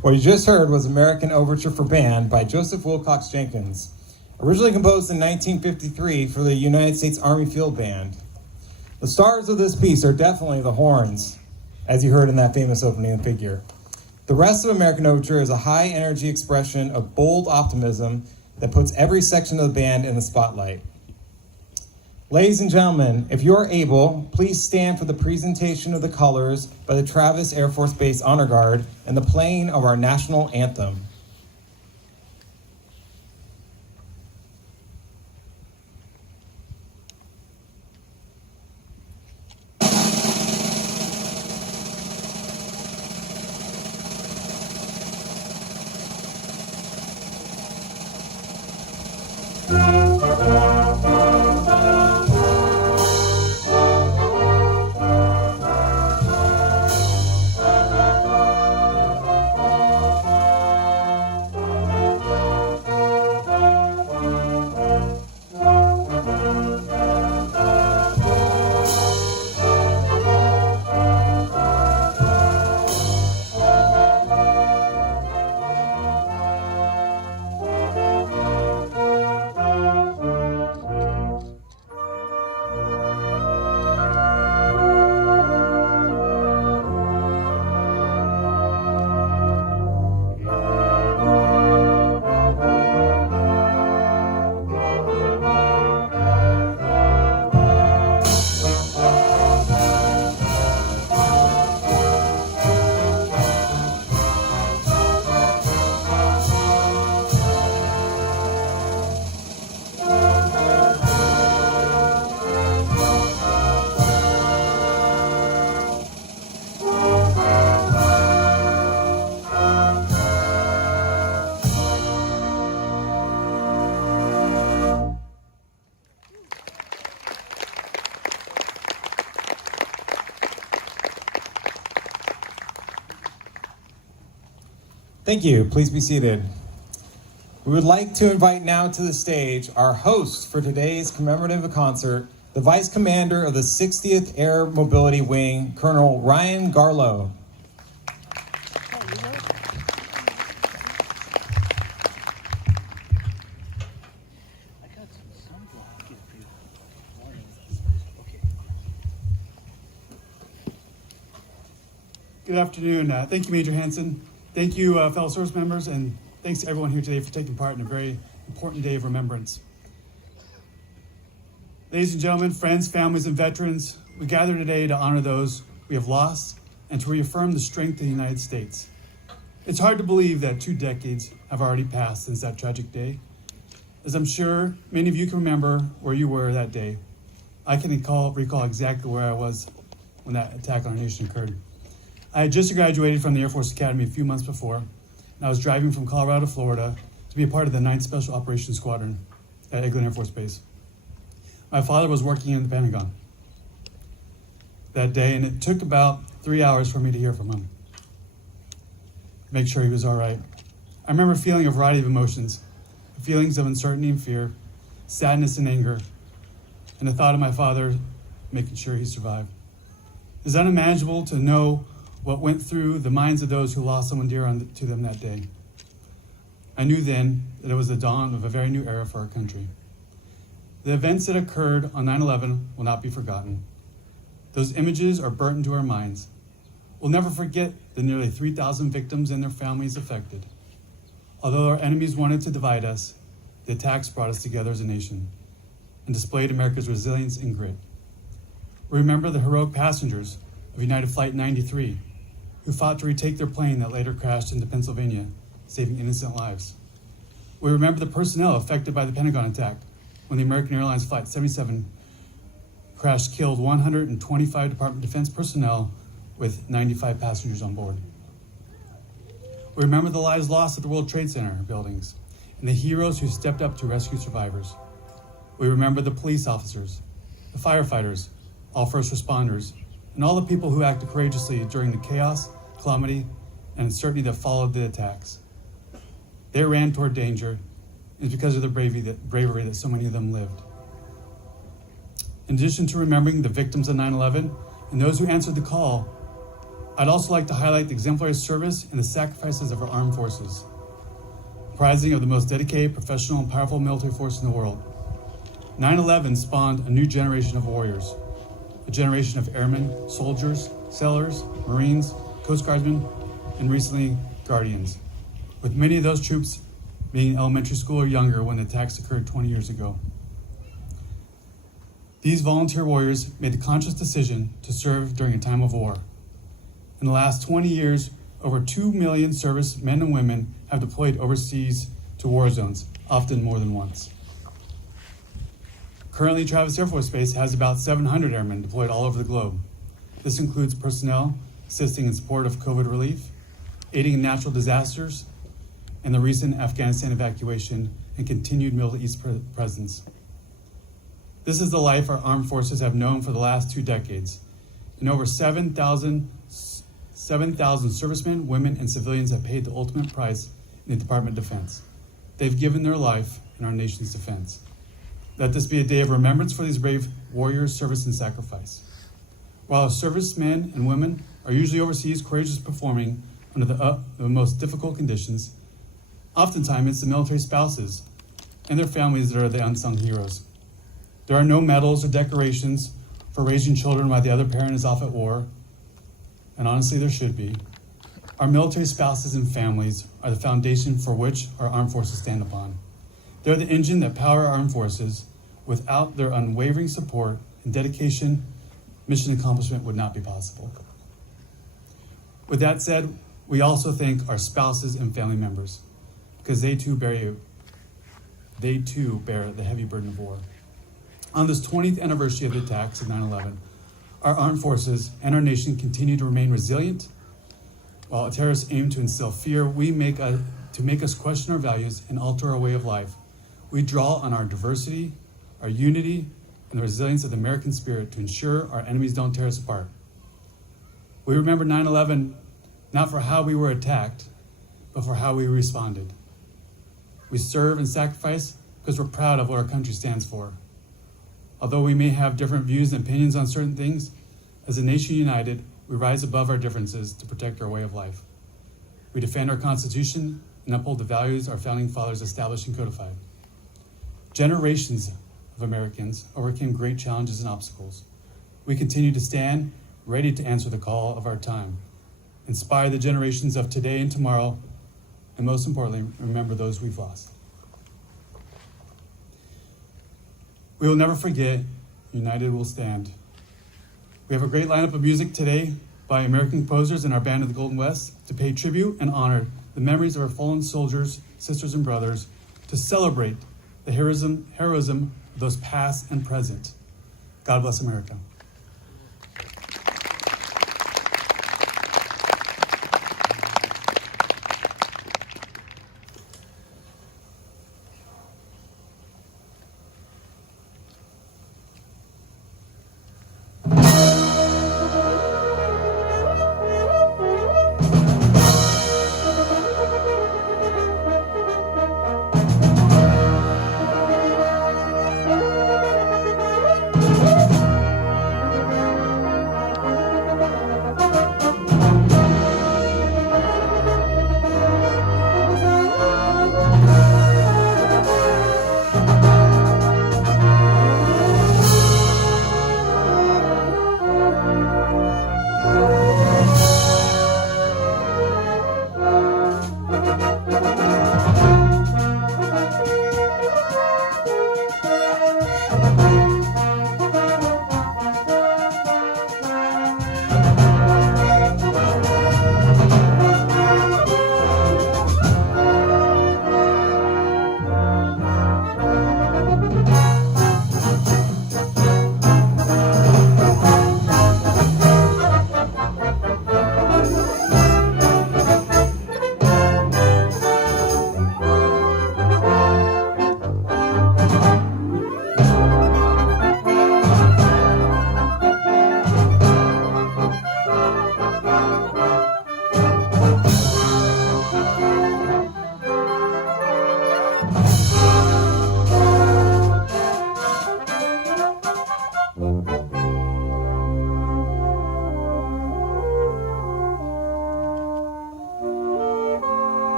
What you just heard was American Overture for Band by Joseph Wilcox Jenkins, originally composed in 1953 for the United States Army Field Band. The stars of this piece are definitely the horns, as you heard in that famous opening figure. The rest of American Overture is a high-energy expression of bold optimism that puts every section of the band in the spotlight. Ladies and gentlemen, if you're able, please stand for the presentation of the colors by the Travis Air Force Base Honor Guard and the playing of our national anthem. Thank you. Please be seated. We would like to invite now to the stage our host for today's commemorative concert, the Vice Commander of the 60th Air Mobility Wing, Colonel Ryan Garlow. Good afternoon. Thank you, Major Hanson. Thank you, fellow service members, and thanks to everyone here today for taking part in a very important day of remembrance. Ladies and gentlemen, friends, families, and veterans, we gather today to honor those we have lost and to reaffirm the strength of the United States. It's hard to believe that 2 decades have already passed since that tragic day. As I'm sure many of you can remember where you were that day, I can recall exactly where I was when that attack on our nation occurred. I had just graduated from the Air Force Academy a few months before, and I was driving from Colorado to Florida to be a part of the 9th Special Operations Squadron at Eglin Air Force Base. My father was working in the Pentagon that day, and it took about 3 hours for me to hear from him, make sure he was all right. I remember feeling a variety of emotions, feelings of uncertainty and fear, sadness and anger, and the thought of my father making sure he survived. It's unimaginable to know what went through the minds of those who lost someone dear to them that day. I knew then that it was the dawn of a very new era for our country. The events that occurred on 9/11 will not be forgotten. Those images are burnt into our minds. We'll never forget the nearly 3,000 victims and their families affected. Although our enemies wanted to divide us, the attacks brought us together as a nation and displayed America's resilience and grit. We remember the heroic passengers of United Flight 93 who fought to retake their plane that later crashed into Pennsylvania, saving innocent lives. We remember the personnel affected by the Pentagon attack when the American Airlines Flight 77 crash killed 125 Department of Defense personnel with 95 passengers on board. We remember the lives lost at the World Trade Center buildings and the heroes who stepped up to rescue survivors. We remember the police officers, the firefighters, all first responders, and all the people who acted courageously during the chaos, calamity, and uncertainty that followed the attacks. They ran toward danger, and it's because of their bravery that so many of them lived. In addition to remembering the victims of 9/11 and those who answered the call, I'd also like to highlight the exemplary service and the sacrifices of our armed forces, comprising of the most dedicated, professional, and powerful military force in the world. 9/11 spawned a new generation of warriors, a generation of airmen, soldiers, sailors, Marines, Coast Guardsmen, and recently, Guardians, with many of those troops being in elementary school or younger when the attacks occurred 20 years ago. These volunteer warriors made the conscious decision to serve during a time of war. In the last 20 years, over 2 million service men and women have deployed overseas to war zones, often more than once. Currently, Travis Air Force Base has about 700 airmen deployed all over the globe. This includes personnel assisting in support of COVID relief, aiding in natural disasters, and the recent Afghanistan evacuation and continued Middle East presence. This is the life our armed forces have known for the last 2 decades, and over 7,000 servicemen, women, and civilians have paid the ultimate price in the Department of Defense. They've given their life in our nation's defense. Let this be a day of remembrance for these brave warriors' service and sacrifice. While our servicemen and women are usually overseas courageously performing under the most difficult conditions, oftentimes it's the military spouses and their families that are the unsung heroes. There are no medals or decorations for raising children while the other parent is off at war, and honestly there should be. Our military spouses and families are the foundation for which our armed forces stand upon. They're the engine that power our armed forces. Without their unwavering support and dedication, mission accomplishment would not be possible. With that said, we also thank our spouses and family members, because they too bear the heavy burden of war. On this 20th anniversary of the attacks of 9/11, our armed forces and our nation continue to remain resilient. While terrorists aim to instill fear, to make us question our values and alter our way of life, we draw on our diversity, our unity, and the resilience of the American spirit to ensure our enemies don't tear us apart. We remember 9/11 not for how we were attacked, but for how we responded. We serve and sacrifice because we're proud of what our country stands for. Although we may have different views and opinions on certain things, as a nation united, we rise above our differences to protect our way of life. We defend our Constitution and uphold the values our founding fathers established and codified. Generations of Americans overcame great challenges and obstacles. We continue to stand ready to answer the call of our time, inspire the generations of today and tomorrow, and most importantly, remember those we've lost. We will never forget, united we'll stand. We have a great lineup of music today by American composers and our band of the Golden West to pay tribute and honor the memories of our fallen soldiers, sisters, and brothers, to celebrate the heroism of those past and present. God bless America.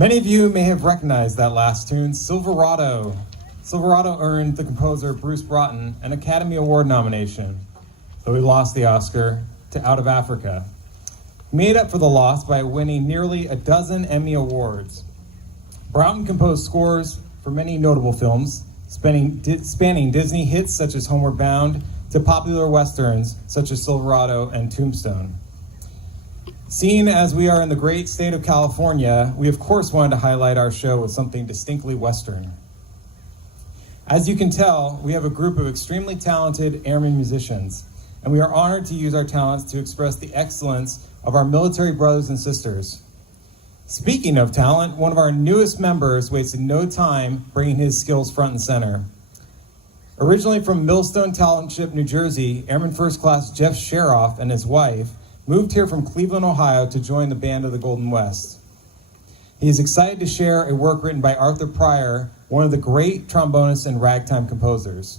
Many of you may have recognized that last tune, Silverado. Silverado earned the composer Bruce Broughton an Academy Award nomination, though he lost the Oscar to Out of Africa. He made up for the loss by winning nearly a dozen Emmy Awards. Broughton composed scores for many notable films, spanning Disney hits such as Homeward Bound to popular westerns such as Silverado and Tombstone. Seeing as we are in the great state of California, we of course wanted to highlight our show with something distinctly Western. As you can tell, we have a group of extremely talented airmen musicians, and we are honored to use our talents to express the excellence of our military brothers and sisters. Speaking of talent, one of our newest members wasted no time bringing his skills front and center. Originally from Millstone Township, New Jersey, Airman First Class Jeff Sheroff and his wife moved here from Cleveland, Ohio to join the Band of the Golden West. He is excited to share a work written by Arthur Pryor, one of the great trombonists and ragtime composers.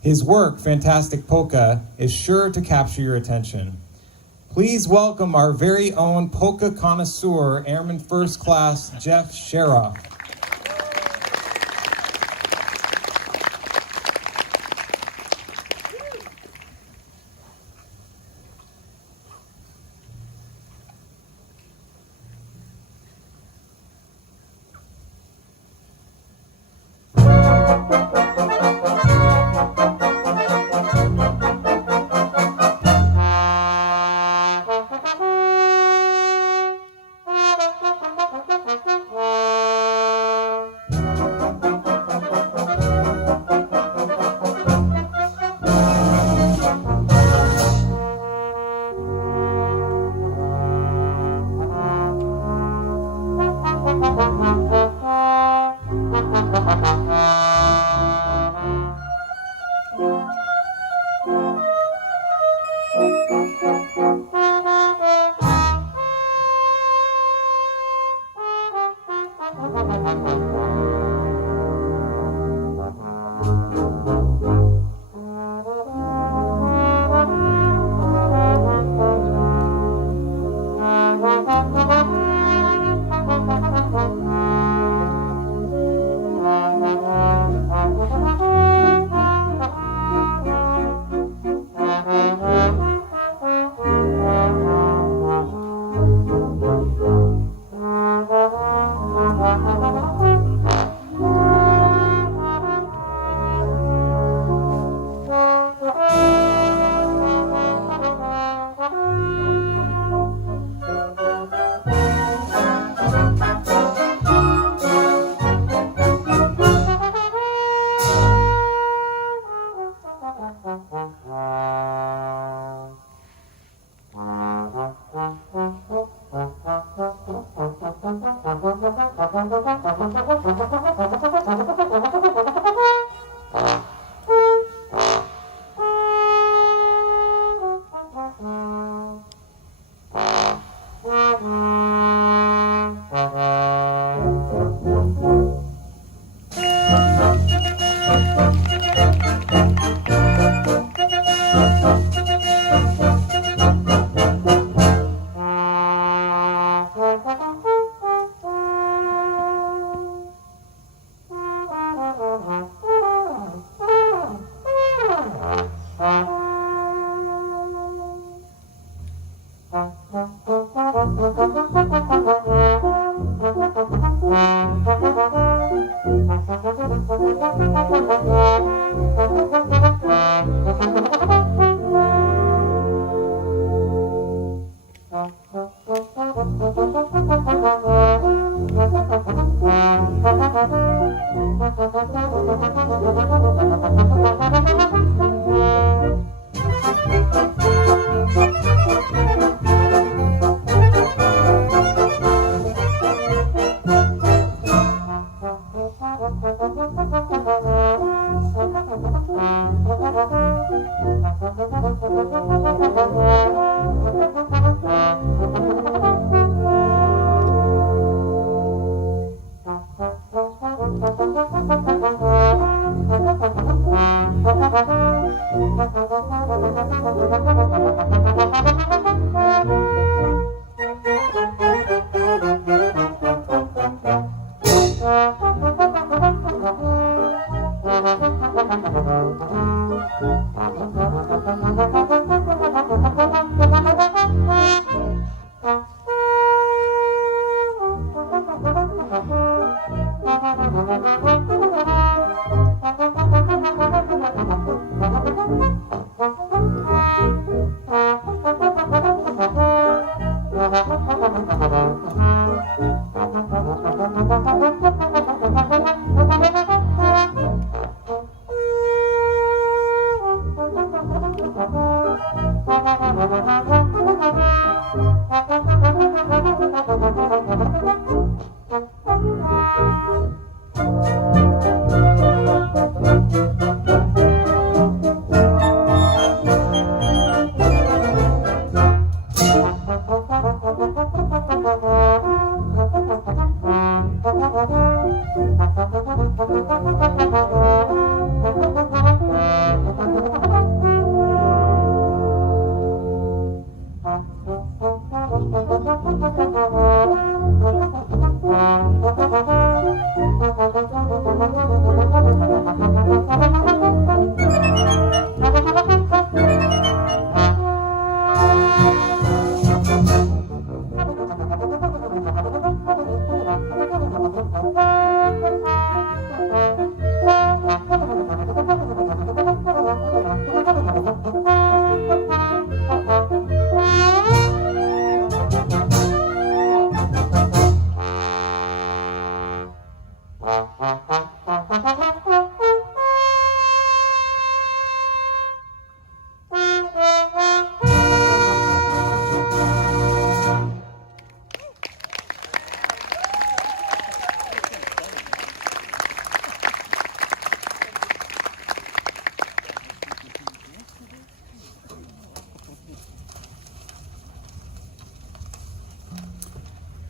His work, Fantastic Polka, is sure to capture your attention. Please welcome our very own polka connoisseur, Airman First Class Jeff Sheroff.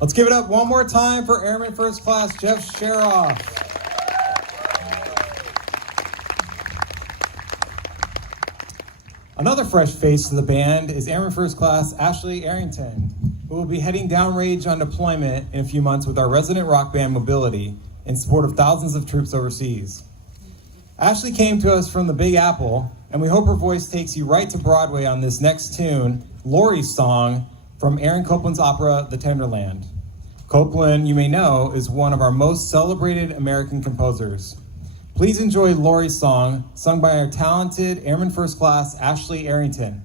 Let's give it up one more time for Airman First Class Jeff Sheroff. Another fresh face to the band is Airman First Class Ashley Arrington, who will be heading downrange on deployment in a few months with our resident rock band Mobility in support of thousands of troops overseas. Ashley came to us from the Big Apple, and we hope her voice takes you right to Broadway on this next tune, Lori's Song, from Aaron Copland's opera, The Tenderland. Copland, you may know, is one of our most celebrated American composers. Please enjoy Lori's Song, sung by our talented Airman First Class Ashley Arrington.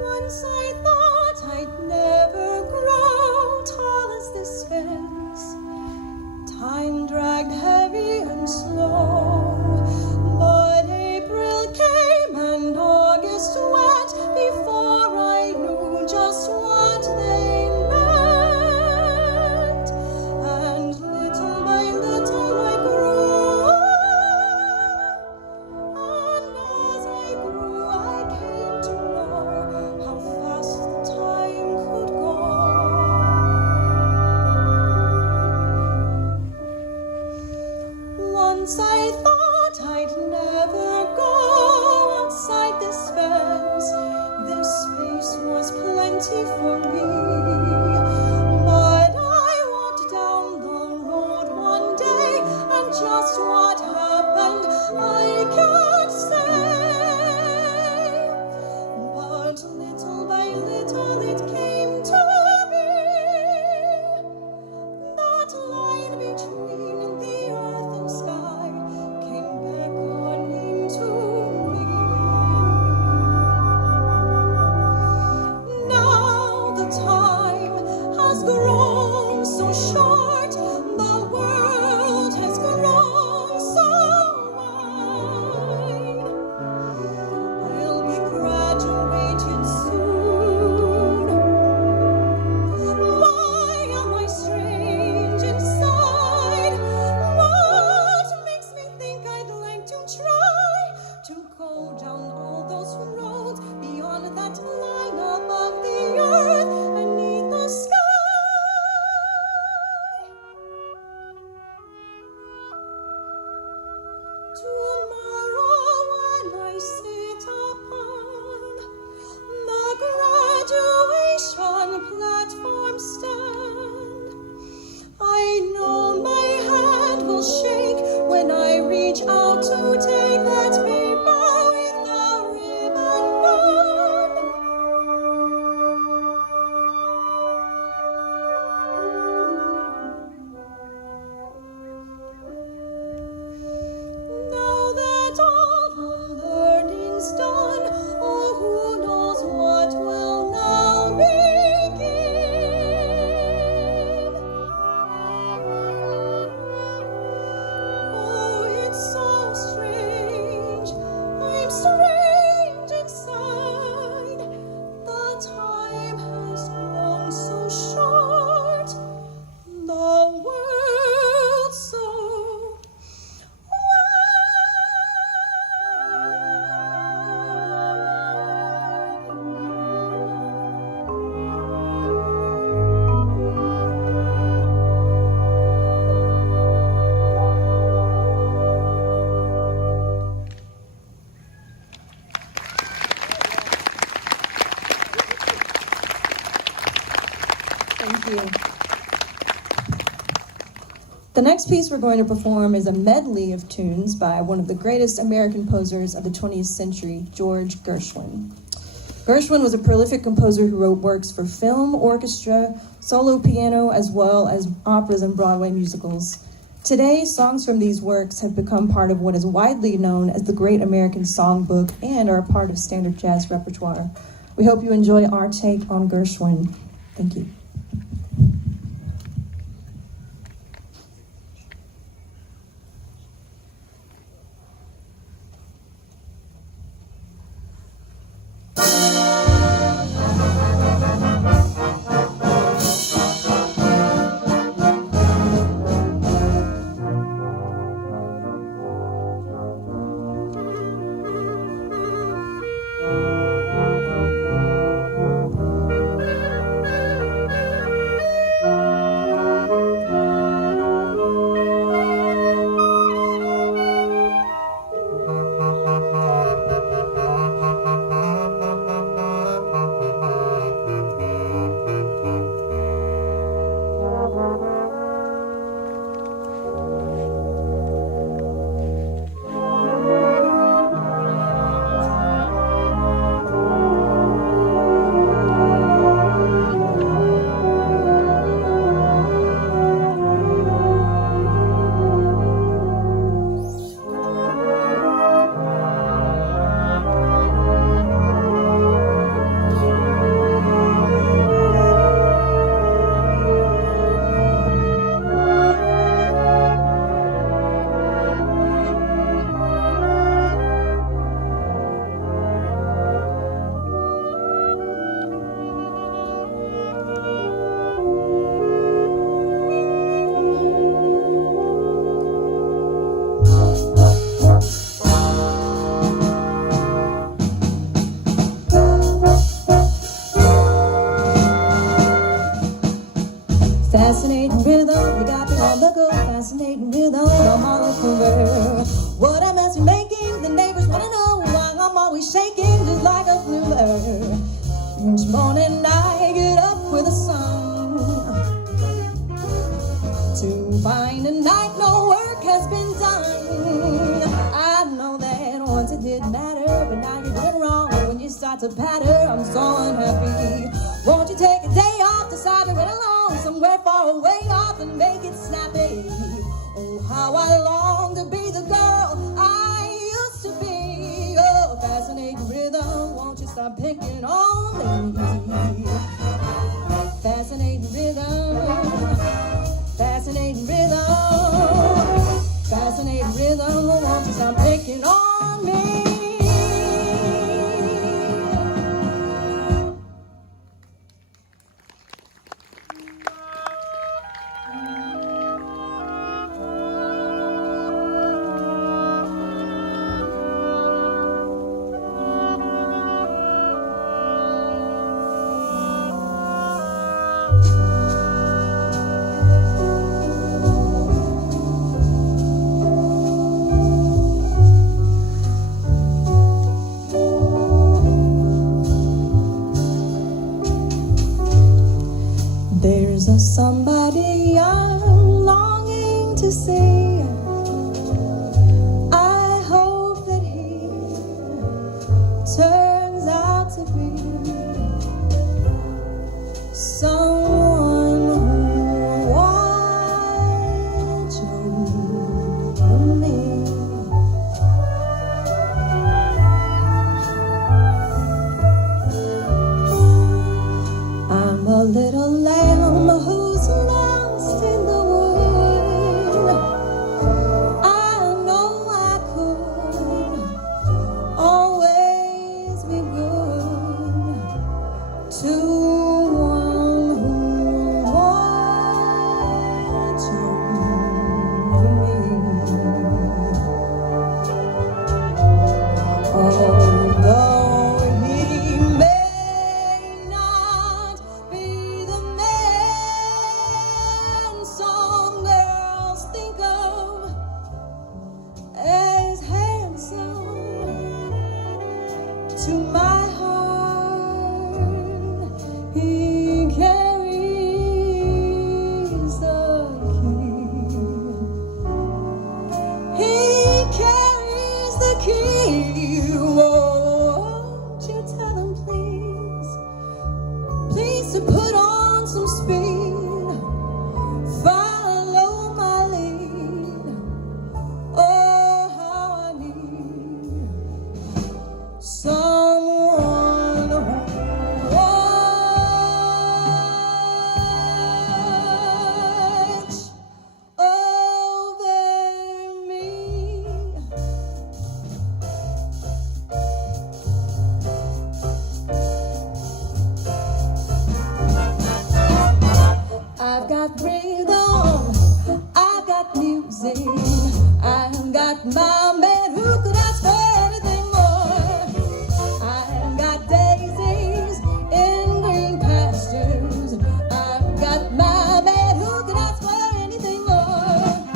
Once I thought I'd never grow tall as this fence. Time dragged heavy and slow, but April came and August went before I knew just what they meant. And little by little I grew, and as I grew I came to know how fast the time could go. Once I thought I'd never go outside this fence. This space was plenty for me. But I walked down the road one day, and just what happened I can't say. But little by little it came to be. That line between the earth and sky came beckoning to me. Now the time has grown so short, the world has grown so wide. I'll be graduating soon. Why am I strange inside? What makes me think I'd like to try to go down all those roads beyond that line above the earth and neath the sky? Tomorrow when I sit upon the graduation platform stand, I know my hand will shake when I reach out to take that paper with the ribbon band. Now that all the learning's done, oh, who knows what will now begin? Oh, it's so strange. I'm strange inside. The time has grown so short. The world so Thank you. The next piece we're going to perform is a medley of tunes by one of the greatest American composers of the 20th century, George Gershwin. Gershwin was a prolific composer who wrote works for film, orchestra, solo piano, as well as operas and Broadway musicals. Today, songs from these works have become part of what is widely known as the Great American Songbook and are a part of standard jazz repertoire. We hope you enjoy our take on Gershwin. Thank you. Fascinating rhythm, you got me on the go. Fascinating rhythm, I'm all over. What a mess you're making, the neighbors wanna know why I'm always shaking just like a flooter. Each morning I get up with the sun to find a night no work has been done. I know that once it did matter, but now you're doing wrong when you start to patter. I'm so unhappy. Won't you take a day off, decide to run along somewhere far away off and make it snappy? Oh, how I long to be the girl I used to be. Oh, fascinating rhythm, won't you stop picking on me? Fascinating rhythm, fascinating rhythm, fascinating rhythm, won't you stop picking on me? There's a somebody I'm longing to see. I hope that he turns out to be someone who watches over me. I'm a little lamb who's lost in the wood. I know I could always be good to one who watches over me. Although he may not be the man some girls think of as handsome, to my heart to put on some speed, follow my lead. Oh, how I need someone who watch over me. I've got rhythm, I've got music, I've got my man who could ask for anything more. I've got daisies in green pastures, I've got my man who could ask for anything more.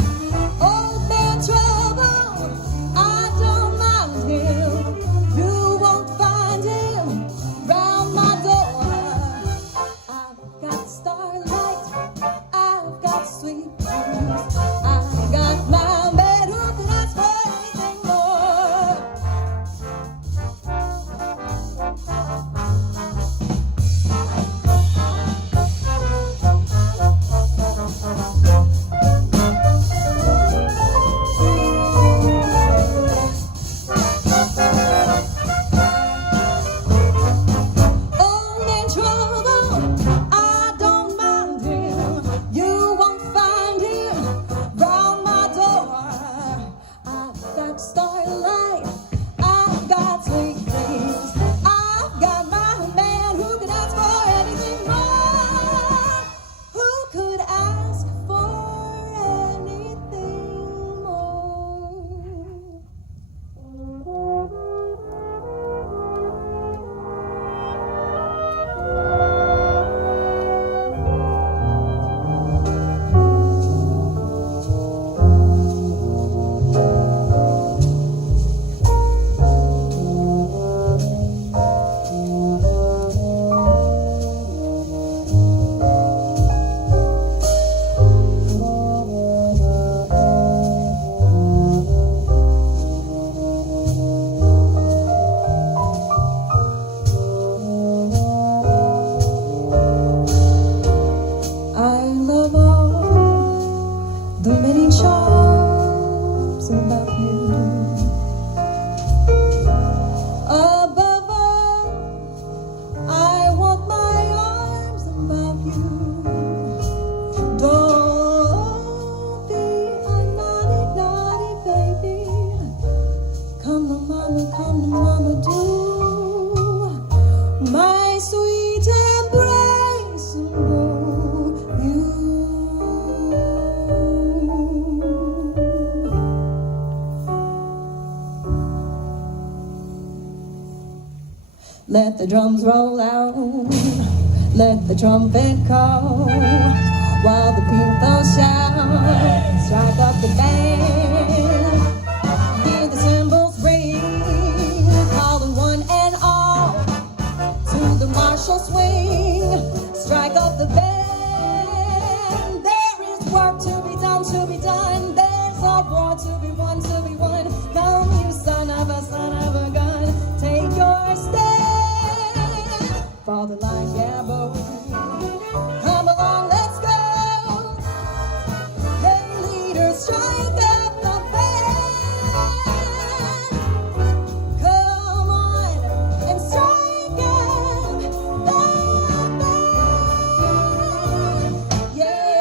Old man trouble, I don't mind him, you won't find him round my door. I've got starlight, I've got sweet dreams, I've got my man who could ask for anything more. Old man trouble, I don't mind him, you won't find him round my door. I've got starlight, I've got sweet dreams, I've got my man who could ask for anything more. Who could ask for anything more? I love all the many charms about you. Above all, I want my arms about you. Don't be a naughty, naughty baby. Come to mama, do. My sweet embrace and hold you. Let the drums roll out, let the trumpet call, while the people shout, strike up the band. Hear the cymbals ring, calling one and all to the martial swing. Strike up the band. There is work to be done, to be done. There's a war to be won, to be won. Come, you son of a gun, take your stand for the line, yeah, boy. Come along, let's go. Hey, leaders, strike up the band. Come on and strike up the band. Yeah.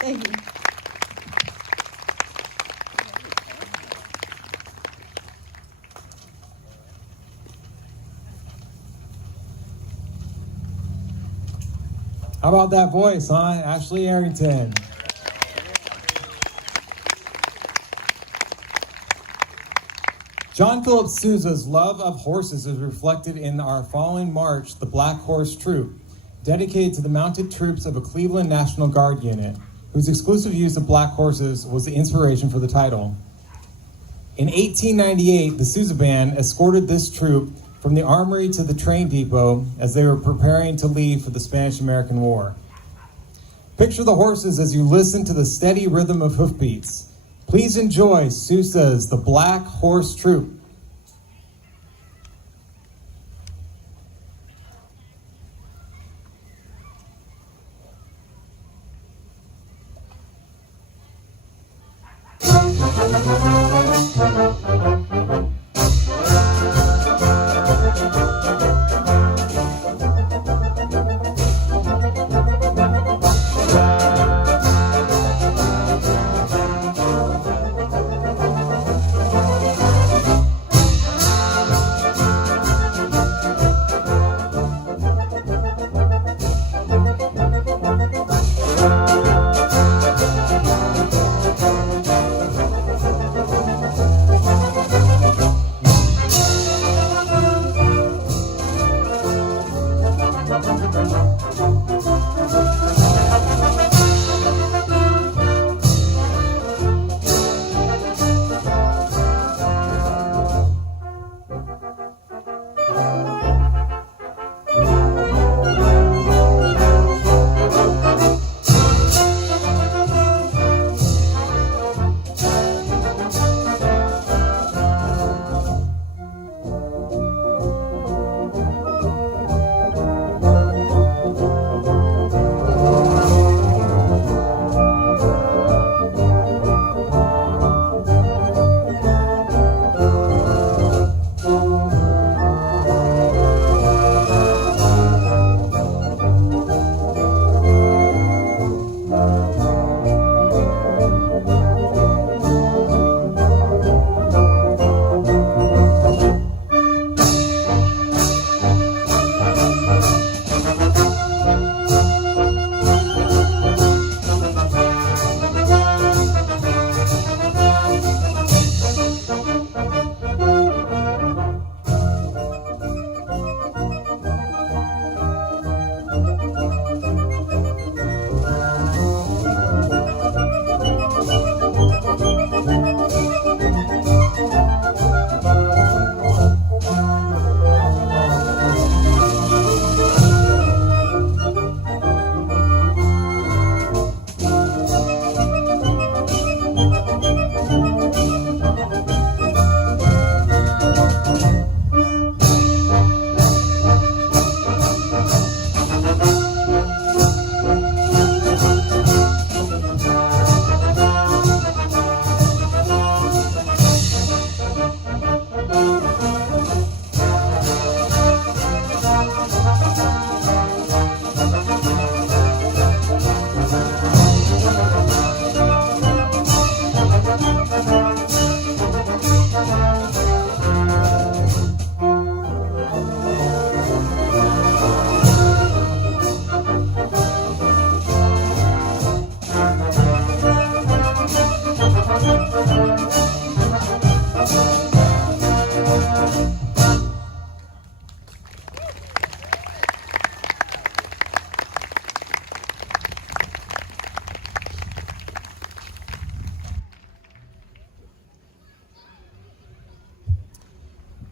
Thank you. How about that voice, huh? Ashley Arrington. John Philip Sousa's love of horses is reflected in our following march, the Black Horse Troop, dedicated to the mounted troops of a Cleveland National Guard unit, whose exclusive use of black horses was the inspiration for the title. In 1898, the Sousa Band escorted this troop from the armory to the train depot as they were preparing to leave for the Spanish-American War. Picture the horses as you listen to the steady rhythm of hoofbeats. Please enjoy Sousa's The Black Horse Troupe.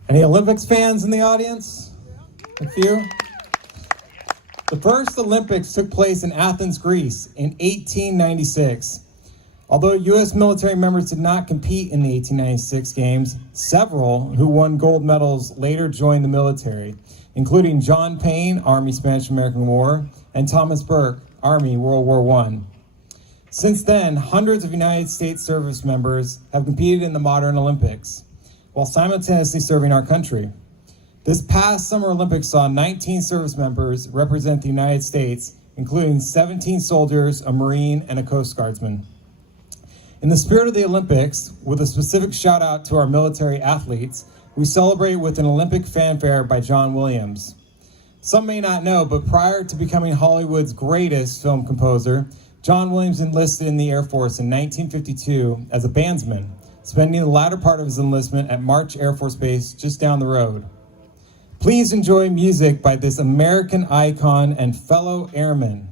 Any Olympics fans in the audience? A few? The first Olympics took place in Athens, Greece in 1896. Although U.S. military members did not compete in the 1896 games, several who won gold medals later joined the military, including John Payne, Army Spanish-American War, and Thomas Burke, Army World War I. Since then, hundreds of United States service members have competed in the modern Olympics, while simultaneously serving our country. This past Summer Olympics saw 19 service members represent the United States, including 17 soldiers, a Marine, and a Coast Guardsman. In the spirit of the Olympics, with a specific shout out to our military athletes, we celebrate with an Olympic fanfare by John Williams. Some may not know, but prior to becoming Hollywood's greatest film composer, John Williams enlisted in the Air Force in 1952 as a bandsman, spending the latter part of his enlistment at March Air Force Base just down the road. Please enjoy music by this American icon and fellow airman.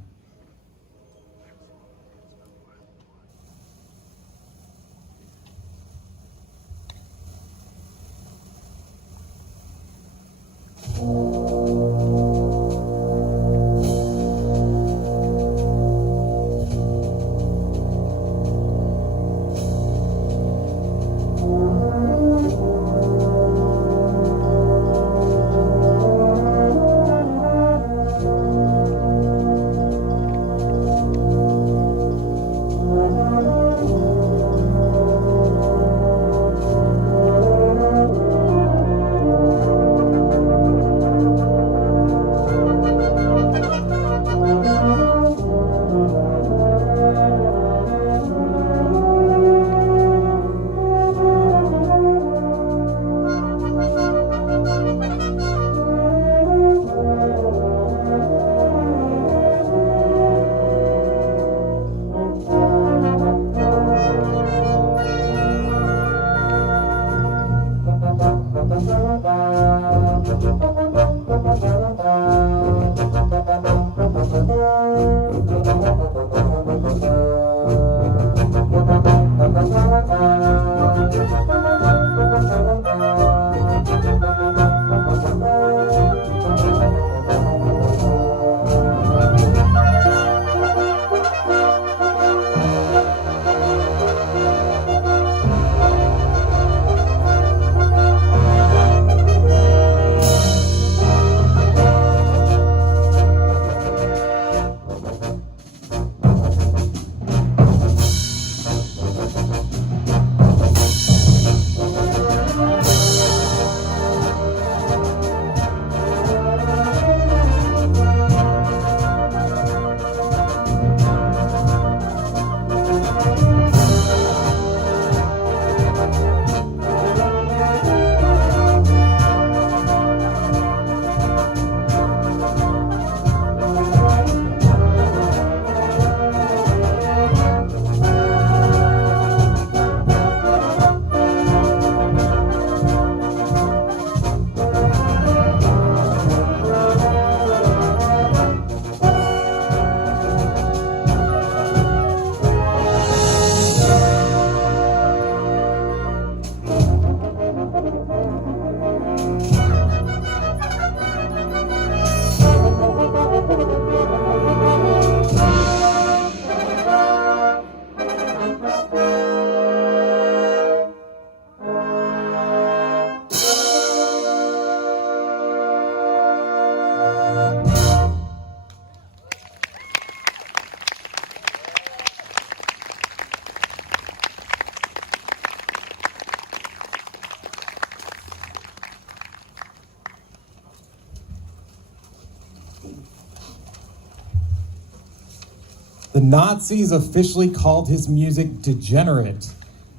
Nazis officially called his music degenerate,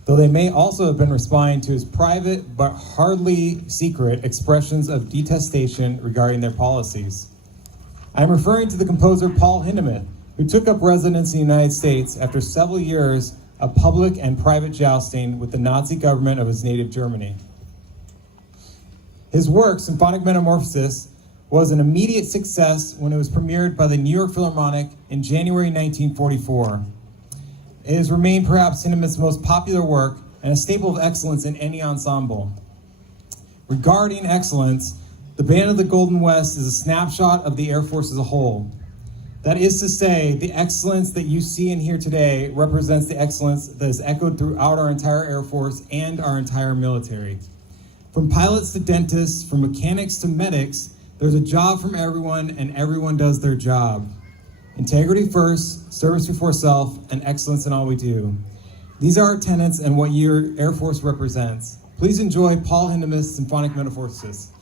though they may also have been responding to his private but hardly secret expressions of detestation regarding their policies. I'm referring to the composer Paul Hindemith, who took up residence in the United States after several years of public and private jousting with the Nazi government of his native Germany. His work, Symphonic Metamorphosis, was an immediate success when it was premiered by the New York Philharmonic in January 1944. It has remained perhaps Hindemith's most popular work and a staple of excellence in any ensemble. Regarding excellence, the Band of the Golden West is a snapshot of the Air Force as a whole. That is to say, the excellence that you see and hear today represents the excellence that is echoed throughout our entire Air Force and our entire military. From pilots to dentists, from mechanics to medics, there's a job from everyone, and everyone does their job. Integrity first, service before self, and excellence in all we do. These are our tenets and what your Air Force represents. Please enjoy Paul Hindemith's Symphonic Metamorphosis.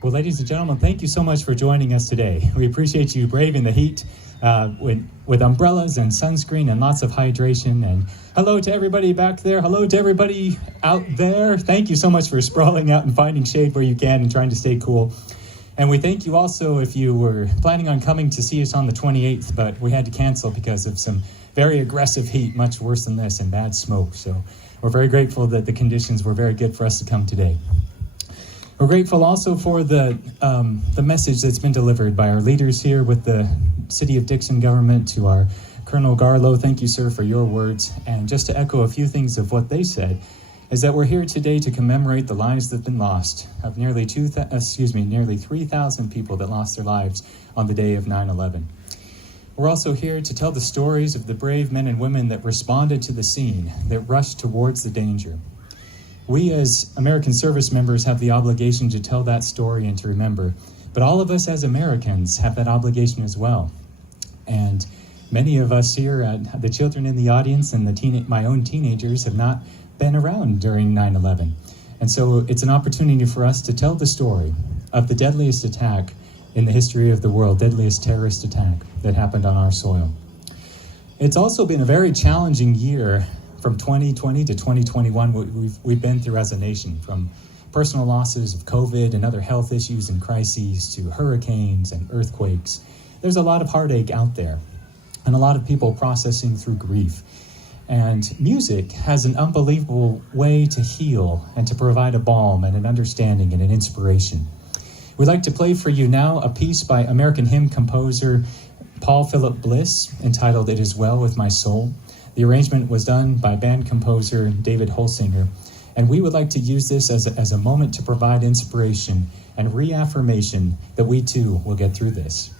Well, ladies and gentlemen, thank you so much for joining us today. We appreciate you braving the heat with umbrellas and sunscreen and lots of hydration. And hello to everybody back there. Hello to everybody out there. Thank you so much for sprawling out and finding shade where you can and trying to stay cool. And we thank you also if you were planning on coming to see us on the 28th, but we had to cancel because of some very aggressive heat, much worse than this, and bad smoke. So we're very grateful that the conditions were very good for us to come today. We're grateful also for the message that's been delivered by our leaders here with the City of Dixon government. To our Colonel Garlow, thank you, sir, for your words. And just to echo a few things of what they said, is that we're here today to commemorate the lives that have been lost of nearly 3,000 people that lost their lives on the day of 9/11. We're also here to tell the stories of the brave men and women that responded to the scene, that rushed towards the danger. We as American service members have the obligation to tell that story and to remember, but all of us as Americans have that obligation as well. And many of us here, the children in the audience and my own teenagers, have not been around during 9/11. And so it's an opportunity for us to tell the story of the deadliest attack in the history of the world, deadliest terrorist attack that happened on our soil. It's also been a very challenging year from 2020 to 2021, we've been through as a nation, from personal losses of COVID and other health issues and crises to hurricanes and earthquakes. There's a lot of heartache out there and a lot of people processing through grief. And music has an unbelievable way to heal and to provide a balm and an understanding and an inspiration. We'd like to play for you now a piece by American hymn composer Paul Philip Bliss entitled "It Is Well With My Soul." The arrangement was done by band composer David Holsinger, and we would like to use this as a moment to provide inspiration and reaffirmation that we too will get through this.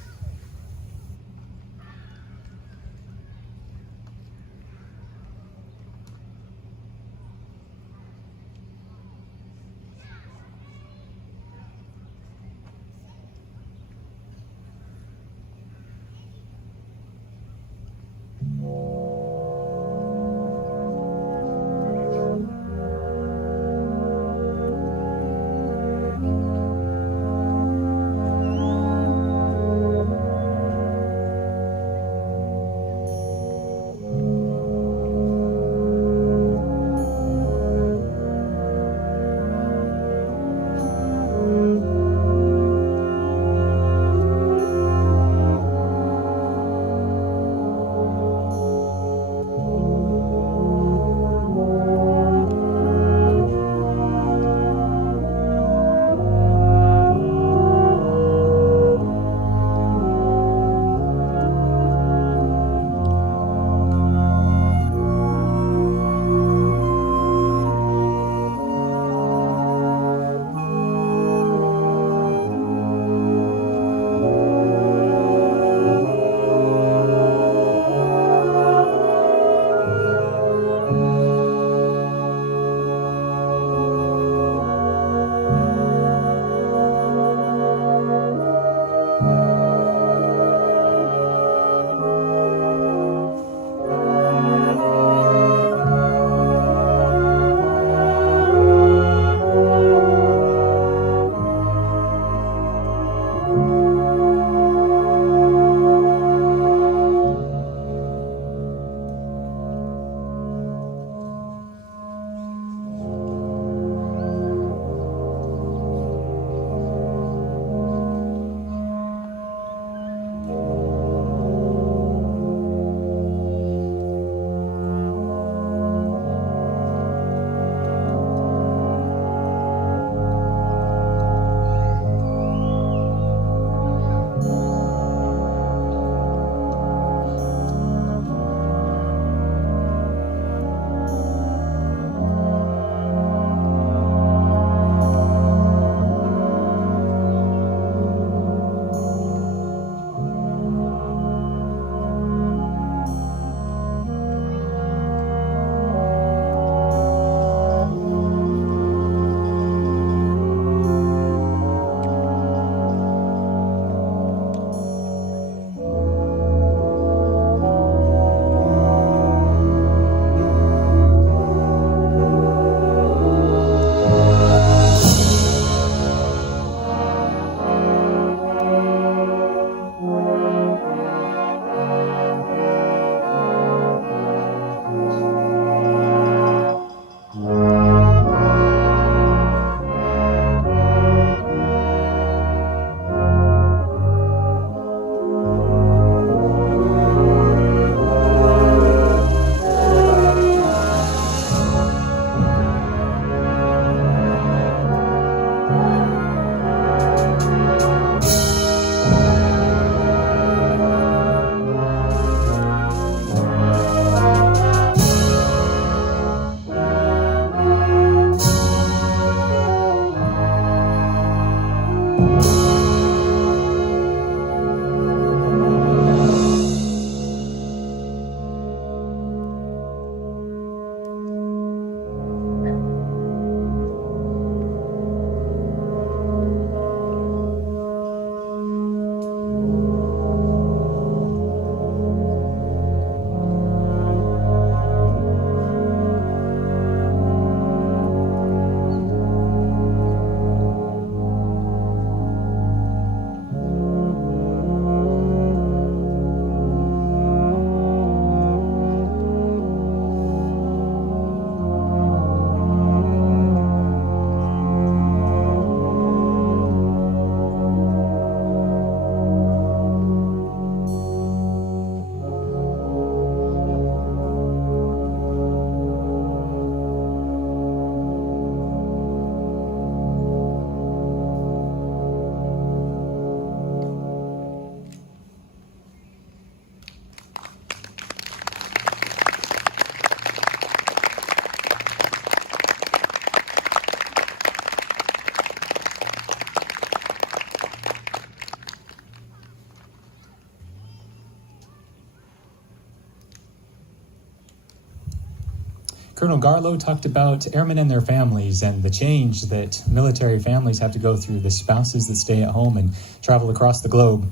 Colonel Garlow talked about airmen and their families and the change that military families have to go through, the spouses that stay at home and travel across the globe.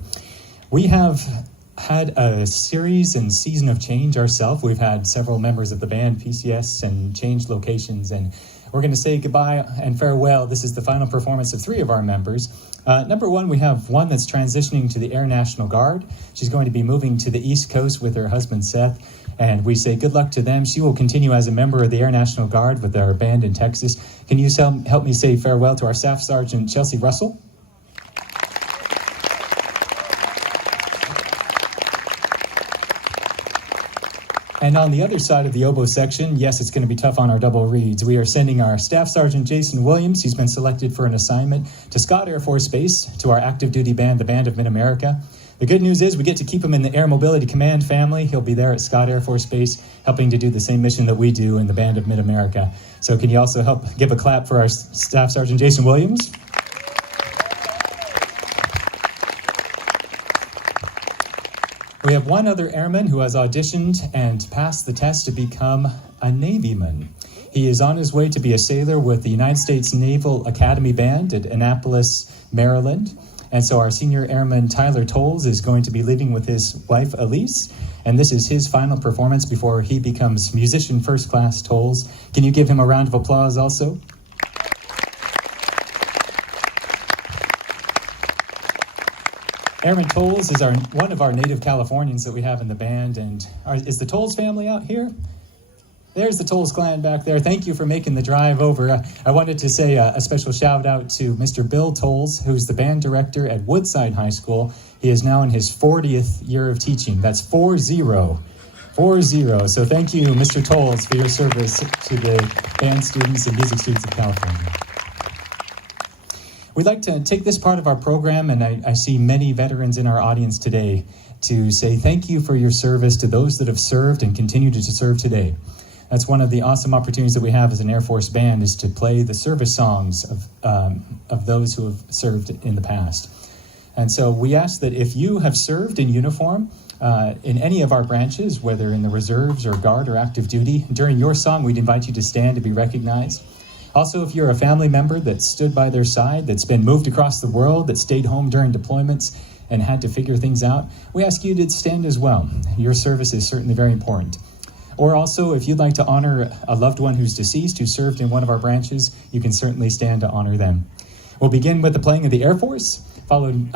We have had a series and season of change ourselves. We've had several members of the band, PCS, and changed locations, and we're going to say goodbye and farewell. This is the final performance of 3 of our members. Number 1, we have one that's transitioning to the Air National Guard. She's going to be moving to the East Coast with her husband, Seth, and we say good luck to them. She will continue as a member of the Air National Guard with our band in Texas. Can you help me say farewell to our Staff Sergeant, Chelsea Russell? And on the other side of the oboe section, yes, it's going to be tough on our double reeds. We are sending our Staff Sergeant Jason Williams. He's been selected for an assignment to Scott Air Force Base, to our active duty band, the Band of Mid-America. The good news is we get to keep him in the Air Mobility Command family. He'll be there at Scott Air Force Base, helping to do the same mission that we do in the Band of Mid-America. So can you also help give a clap for our Staff Sergeant Jason Williams? We have one other airman who has auditioned and passed the test to become a Navyman. He is on his way to be a sailor with the United States Naval Academy Band at Annapolis, Maryland. And so our senior airman, Tyler Tolles, is going to be leaving with his wife, Elise. And this is his final performance before he becomes musician first class Tolles. Can you give him a round of applause also? Airman Tolles is one of our native Californians that we have in the band. And is the Tolles family out here? There's the Tolles clan back there. Thank you for making the drive over. I wanted to say a special shout out to Mr. Bill Tolles, who's the band director at Woodside High School. He is now in his 40th year of teaching. That's 40. 40. So thank you, Mr. Tolles, for your service to the band students and music students of California. We'd like to take this part of our program, and I see many veterans in our audience today, to say thank you for your service to those that have served and continue to serve today. That's one of the awesome opportunities that we have as an Air Force band, is to play the service songs of those who have served in the past. And so we ask that if you have served in uniform in any of our branches, whether in the reserves or guard or active duty, during your song, we'd invite you to stand to be recognized. Also, if you're a family member that stood by their side, that's been moved across the world, that stayed home during deployments and had to figure things out, we ask you to stand as well. Your service is certainly very important. Or also, if you'd like to honor a loved one who's deceased, who served in one of our branches, you can certainly stand to honor them. We'll begin with the playing of the Air Force, begin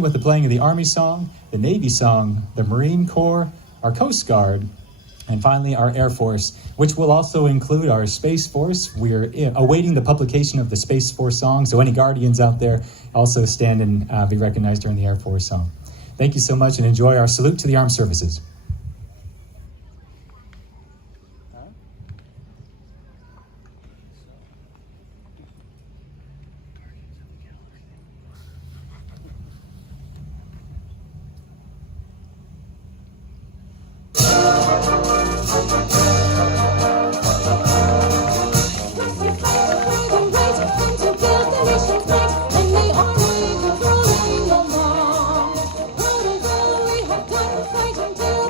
with the playing of the Army song, the Navy song, the Marine Corps, our Coast Guard, and finally our Air Force, which will also include our Space Force. We're awaiting the publication of the Space Force song, so any Guardians out there also stand and be recognized during the Air Force song. Thank you so much, and enjoy our salute to the armed services. Until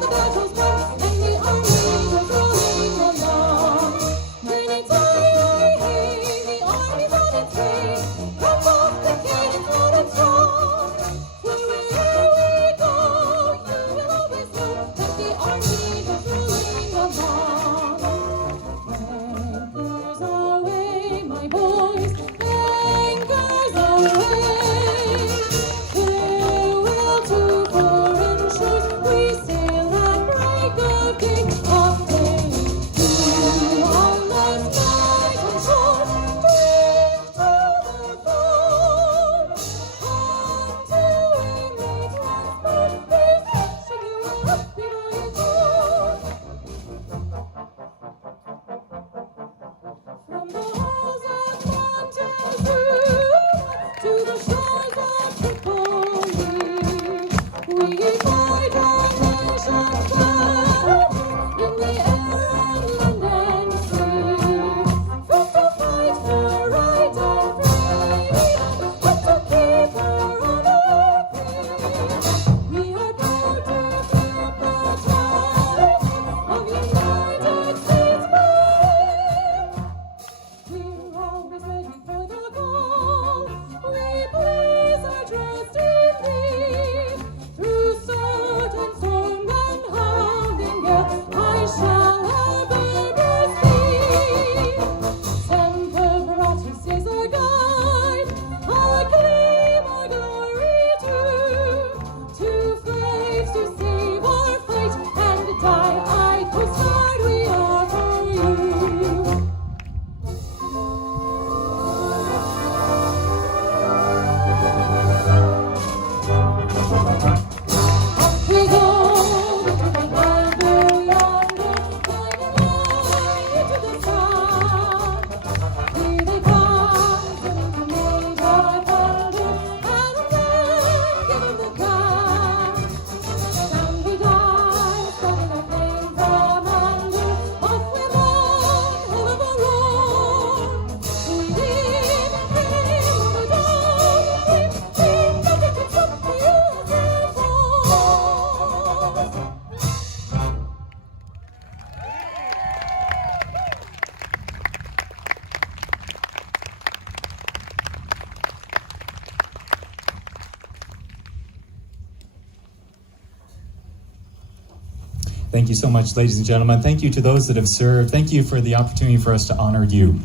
Thank you so much, ladies and gentlemen. Thank you to those that have served. Thank you for the opportunity for us to honor you.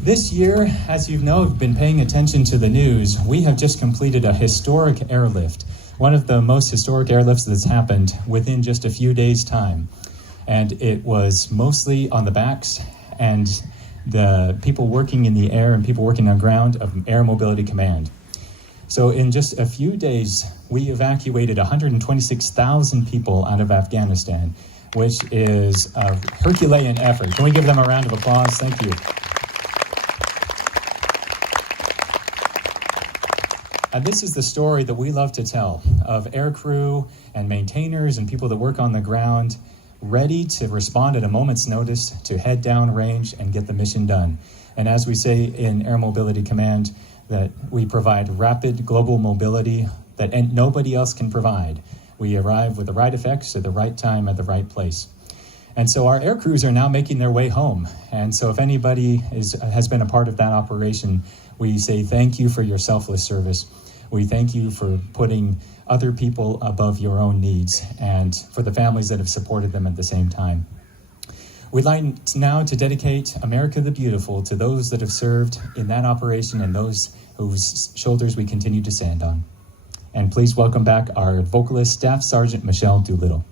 This year, as you know, have been paying attention to the news, we have just completed a historic airlift, one of the most historic airlifts that's happened within just a few days' time. And it was mostly on the backs and the people working in the air and people working on ground of Air Mobility Command. So in just a few days, we evacuated 126,000 people out of Afghanistan, which is a Herculean effort. Can we give them a round of applause? Thank you. And this is the story that we love to tell of aircrew and maintainers and people that work on the ground ready to respond at a moment's notice to head down range and get the mission done. And as we say in Air Mobility Command, that we provide rapid global mobility that nobody else can provide. We arrive with the right effects at the right time at the right place. And so our air crews are now making their way home. And so if anybody has been a part of that operation, we say thank you for your selfless service. We thank you for putting other people above your own needs and for the families that have supported them at the same time. We'd like now to dedicate America the Beautiful to those that have served in that operation and those whose shoulders we continue to stand on. And please welcome back our vocalist, Staff Sergeant Michelle Doolittle.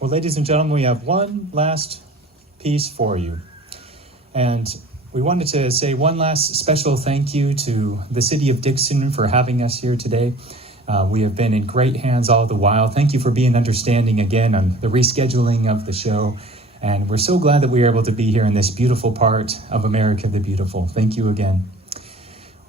Well, ladies and gentlemen, we have one last piece for you. And we wanted to say one last special thank you to the city of Dixon for having us here today. We have been in great hands all the while. Thank you for being understanding again on the rescheduling of the show. And we're so glad that we are able to be here in this beautiful part of America the Beautiful. Thank you again.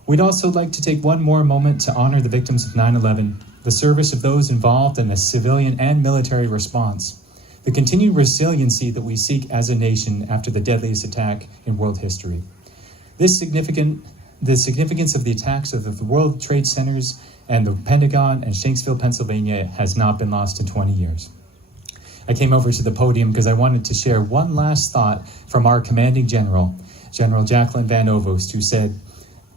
We'd also like to take one more moment to honor the victims of 9/11, the service of those involved in the civilian and military response, the continued resiliency that we seek as a nation after the deadliest attack in world history. The significance of the attacks of the World Trade Centers and the Pentagon and Shanksville, Pennsylvania has not been lost in 20 years. I came over to the podium because I wanted to share one last thought from our commanding general, General Jacqueline Van Ovost, who said,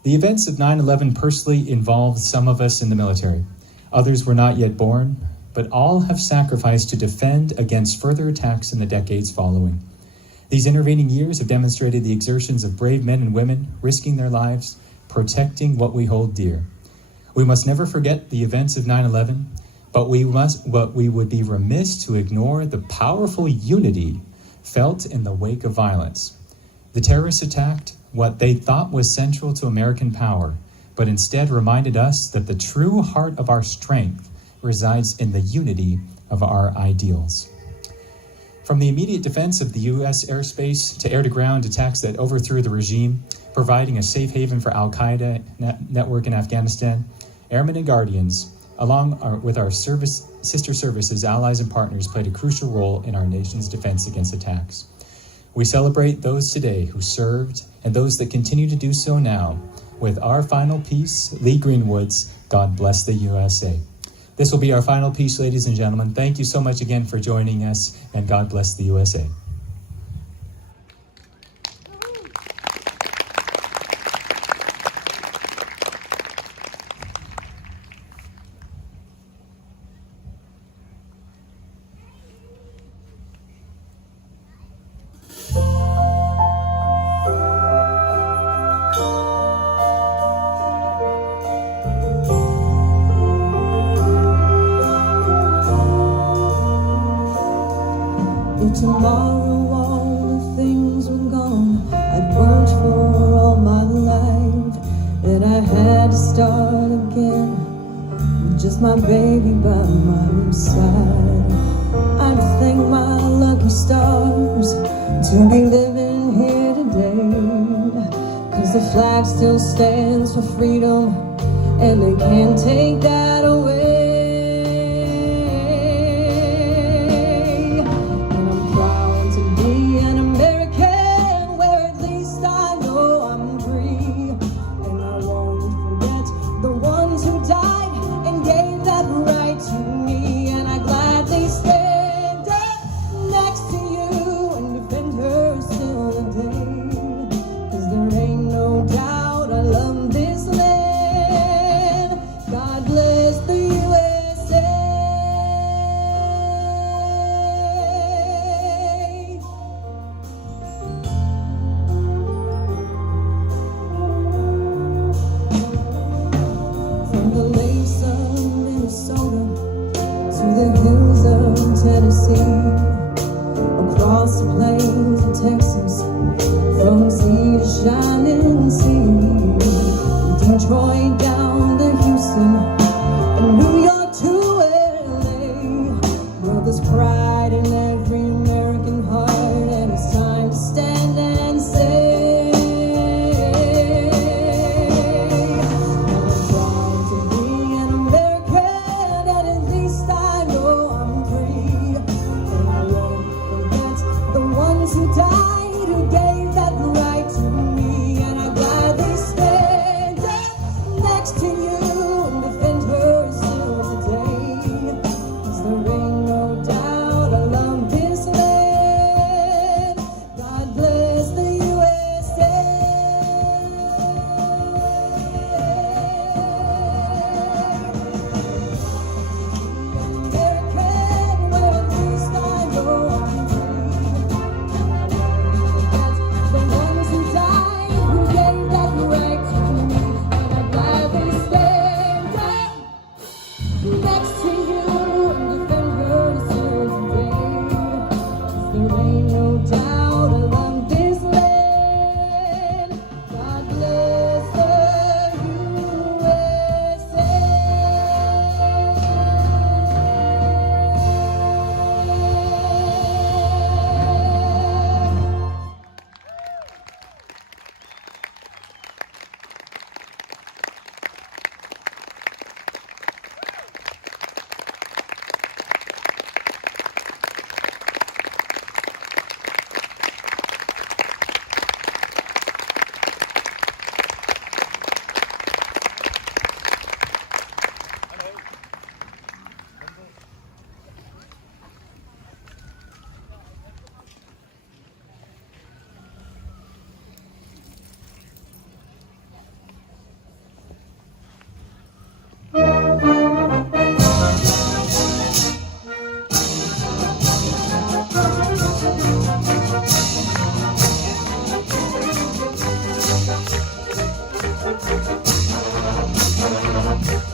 "The events of 9/11 personally involved some of us in the military. Others were not yet born, but all have sacrificed to defend against further attacks in the decades following. These intervening years have demonstrated the exertions of brave men and women risking their lives, protecting what we hold dear. We must never forget the events of 9/11, but we would be remiss to ignore the powerful unity felt in the wake of violence. The terrorists attacked what they thought was central to American power, but instead reminded us that the true heart of our strength resides in the unity of our ideals." From the immediate defense of the U.S. airspace to air-to-ground attacks that overthrew the regime, providing a safe haven for al-Qaeda network in Afghanistan, Airmen and Guardians, with our sister services, allies, and partners, played a crucial role in our nation's defense against attacks. We celebrate those today who served and those that continue to do so now with our final piece, Lee Greenwood's "God Bless the USA." This will be our final piece, ladies and gentlemen. Thank you so much again for joining us, and God bless the USA. Tomorrow all the things were gone I'd worked for all my life, and I had to start again with just my baby by my side. I'd thank my lucky stars to be living here today, 'cause the flag still stands for freedom, and they can't take that away. Across the plains of Texas, from sea to shining sea, Detroit down to Houston, and New York to LA. Well, there's pride in every American heart, and it's time to stand and say, I'm proud to be an American, and at least I know I'm free. And I won't forget the ones who died, who gave that right to me. And I gladly stand up next to you and defend her still today. 'Cause there ain't no doubt I love this land. God bless the USA. American, where at least I know I'm free. The ones who died, who gave that right to me, and I gladly stand. Thank you.